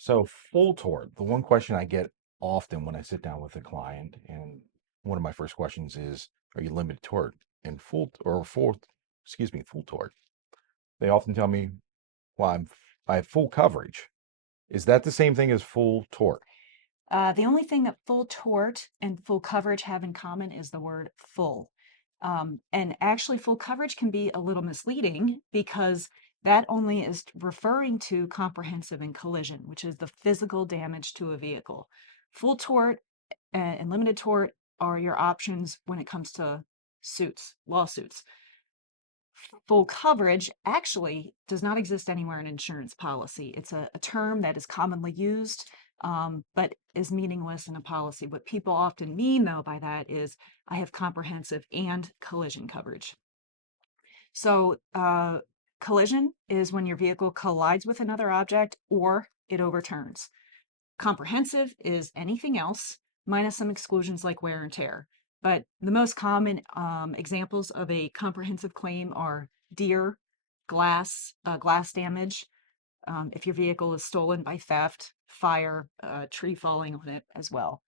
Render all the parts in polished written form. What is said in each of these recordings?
So full tort, the one question I get often when I sit down with a client, and one of my first questions is, are you limited tort and full tort? They often tell me, well, I have full coverage. Is that the same thing as full tort? The only thing that full tort and full coverage have in common is the word full. And actually, full coverage can be a little misleading because that only is referring to comprehensive and collision, which is the physical damage to a vehicle. Full tort and limited tort are your options when it comes to lawsuits. Full coverage actually does not exist anywhere in insurance policy. It's a term that is commonly used, but is meaningless in a policy. What people often mean, though, by that is I have comprehensive and collision coverage. So, collision is when your vehicle collides with another object or it overturns. Comprehensive is anything else, minus some exclusions like wear and tear. But the most common examples of a comprehensive claim are deer, glass damage, if your vehicle is stolen by theft, fire, tree falling on it as well.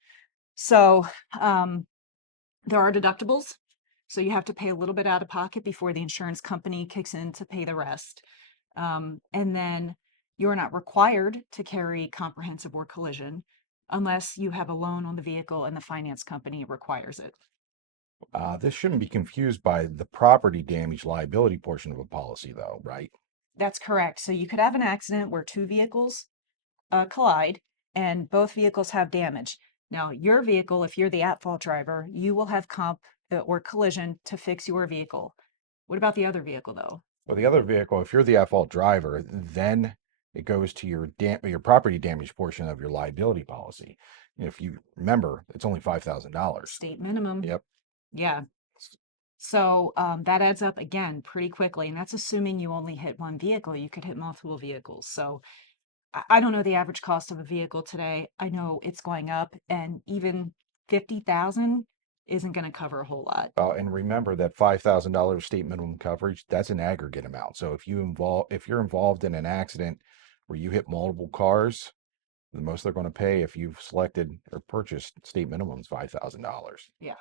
So um, there are deductibles. So you have to pay a little bit out of pocket before the insurance company kicks in to pay the rest. And then you're not required to carry comprehensive or collision unless you have a loan on the vehicle and the finance company requires it. This shouldn't be confused by the property damage liability portion of a policy, though, right? That's correct. So you could have an accident where two vehicles collide and both vehicles have damage. Now, your vehicle, if you're the at-fault driver, you will have comp or collision to fix your vehicle. What about the other vehicle, though? Well, the other vehicle, if you're the at-fault driver, then it goes to your property damage portion of your liability policy. If you remember, it's only $5,000. State minimum. Yep. Yeah. So that adds up again pretty quickly. And that's assuming you only hit one vehicle. You could hit multiple vehicles. So I don't know the average cost of a vehicle today. I know it's going up, and even 50,000 isn't going to cover a whole lot. And remember that $5,000 state minimum coverage, that's an aggregate amount. So if you're involved in an accident where you hit multiple cars, the most they're going to pay if you've selected or purchased state minimum is $5,000. Yeah.